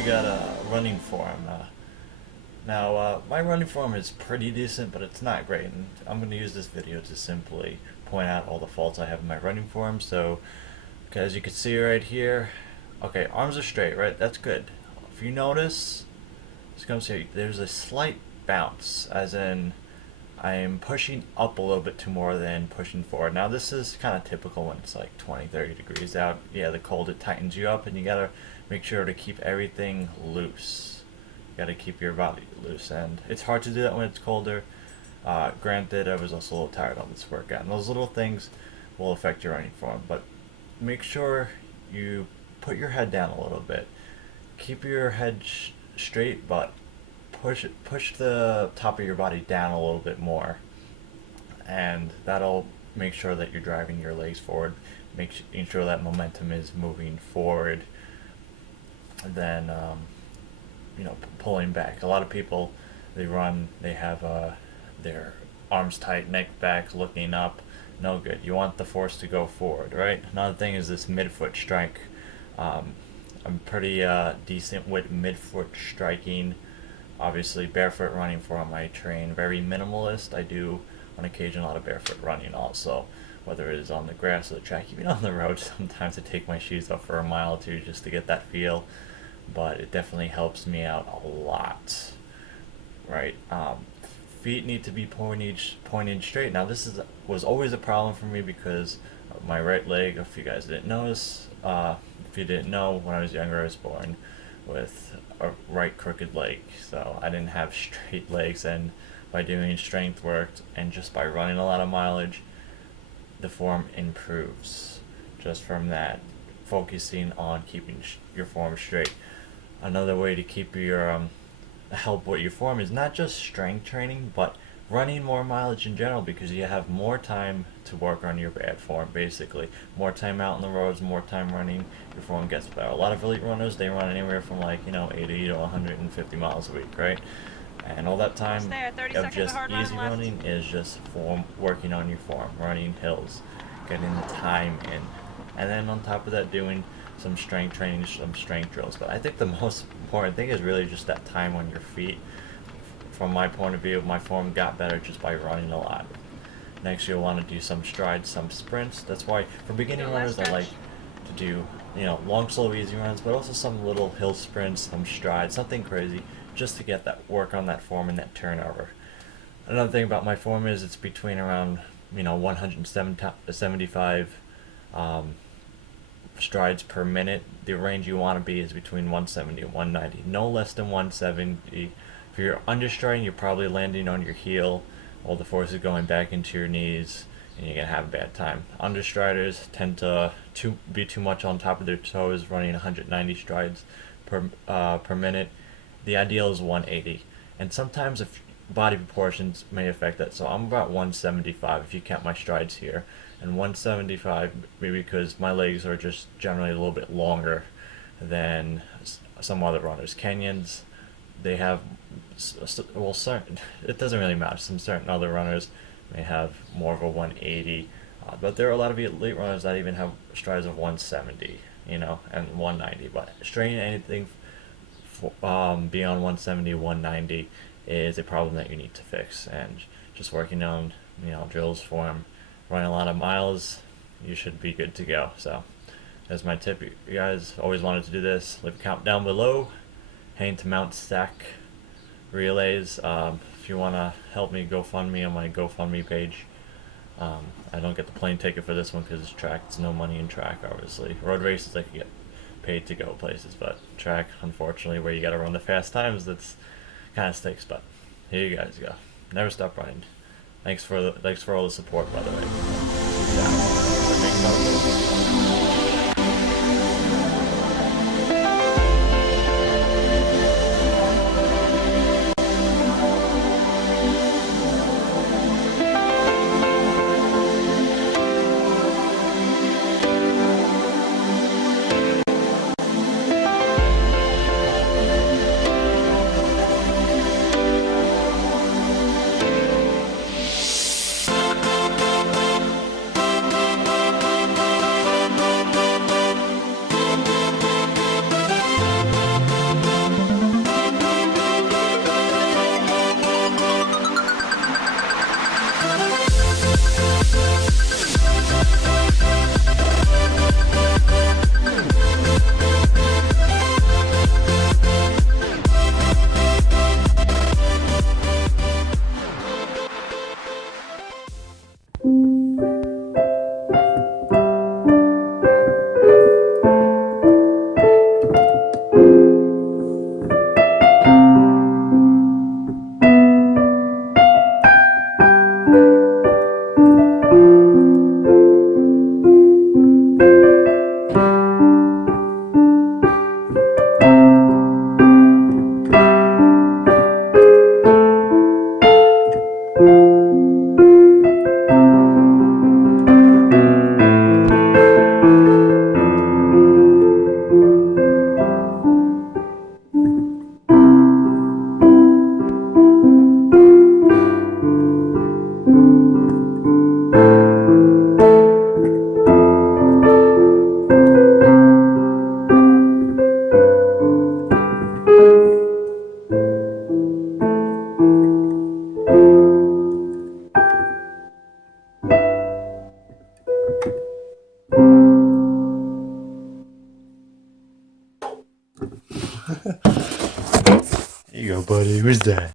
we got a running form. Now, my running form is pretty decent, but it's not great, and I'm going to use this video to simply point out all the faults I have in my running form. So, okay, as you can see right here, okay, arms are straight, right? That's good. If you notice, just come see, there's a slight bounce, as in I'm pushing up a little bit too more than pushing forward. Now this is kind of typical when it's like 20, 30 degrees out. Yeah, the cold, it tightens you up, and you gotta make sure to keep everything loose. You gotta keep your body loose, and it's hard to do that when it's colder. Granted, I was also a little tired on this workout, and those little things will affect your running form, but make sure you put your head down a little bit. Keep your head straight, but push the top of your body down a little bit more, and that'll make sure that you're driving your legs forward, making sure that momentum is moving forward, and then pulling back. A lot of people, they have their arms tight, neck back, looking up. No good. You want the force to go forward, right? Another thing is this midfoot strike. I'm pretty decent with midfoot striking. Obviously, barefoot running form I train very minimalist. I do on occasion a lot of barefoot running also, whether it is on the grass or the track, even on the road. Sometimes I take my shoes off for a mile or two just to get that feel, but it definitely helps me out a lot, right? Feet need to be pointing straight. Now was always a problem for me because of my right leg. If you guys didn't notice, if you didn't know, when I was younger I was born with a right crooked leg, so I didn't have straight legs, and by doing strength work and just by running a lot of mileage, the form improves just from that, focusing on keeping your form straight. Another way to keep your help with your form is not just strength training, but running more mileage in general, because you have more time to work on your bad form. Basically, more time out on the roads, more time running, your form gets better. A lot of elite runners, they run anywhere from 80 to 150 miles a week, right? And all that time of just easy running is just form, working on your form, running hills, getting the time in, and then on top of that, doing some strength training, some strength drills. But I think the most important thing is really just that time on your feet. From my point of view, my form got better just by running a lot. Next, you'll want to do some strides, some sprints. That's why for beginning runners, I like to do long, slow, easy runs, but also some little hill sprints, some strides, something crazy, just to get that work on that form and that turnover. Another thing about my form is it's between around 175 strides per minute. The range you want to be is between 170 and 190, no less than 170. If you're understriding, you're probably landing on your heel, all the force is going back into your knees, and you're going to have a bad time. Understriders tend to be too much on top of their toes, running 190 strides per minute. The ideal is 180, and sometimes if body proportions may affect that. So I'm about 175 if you count my strides here, and 175 maybe because my legs are just generally a little bit longer than some other runners. Kenyans, they have, certain, it doesn't really matter. Some certain other runners may have more of a 180, but there are a lot of elite runners that even have strides of 170, and 190. But straining anything beyond 170, 190 is a problem that you need to fix, and just working on drills, form, running a lot of miles, you should be good to go. So as my tip, you guys always wanted to do this, leave a comment down below. Heading to Mount Stack Relays. If you want to help me, GoFundMe on my GoFundMe page. I don't get the plane ticket for this one because it's track. It's no money in track, obviously. Road races, I can get paid to go places, but track, unfortunately, where you got to run the fast times, that's kind of stinks. But here you guys go. Never stop running. Thanks for all the support, by the way. Here you go, buddy. Who's that?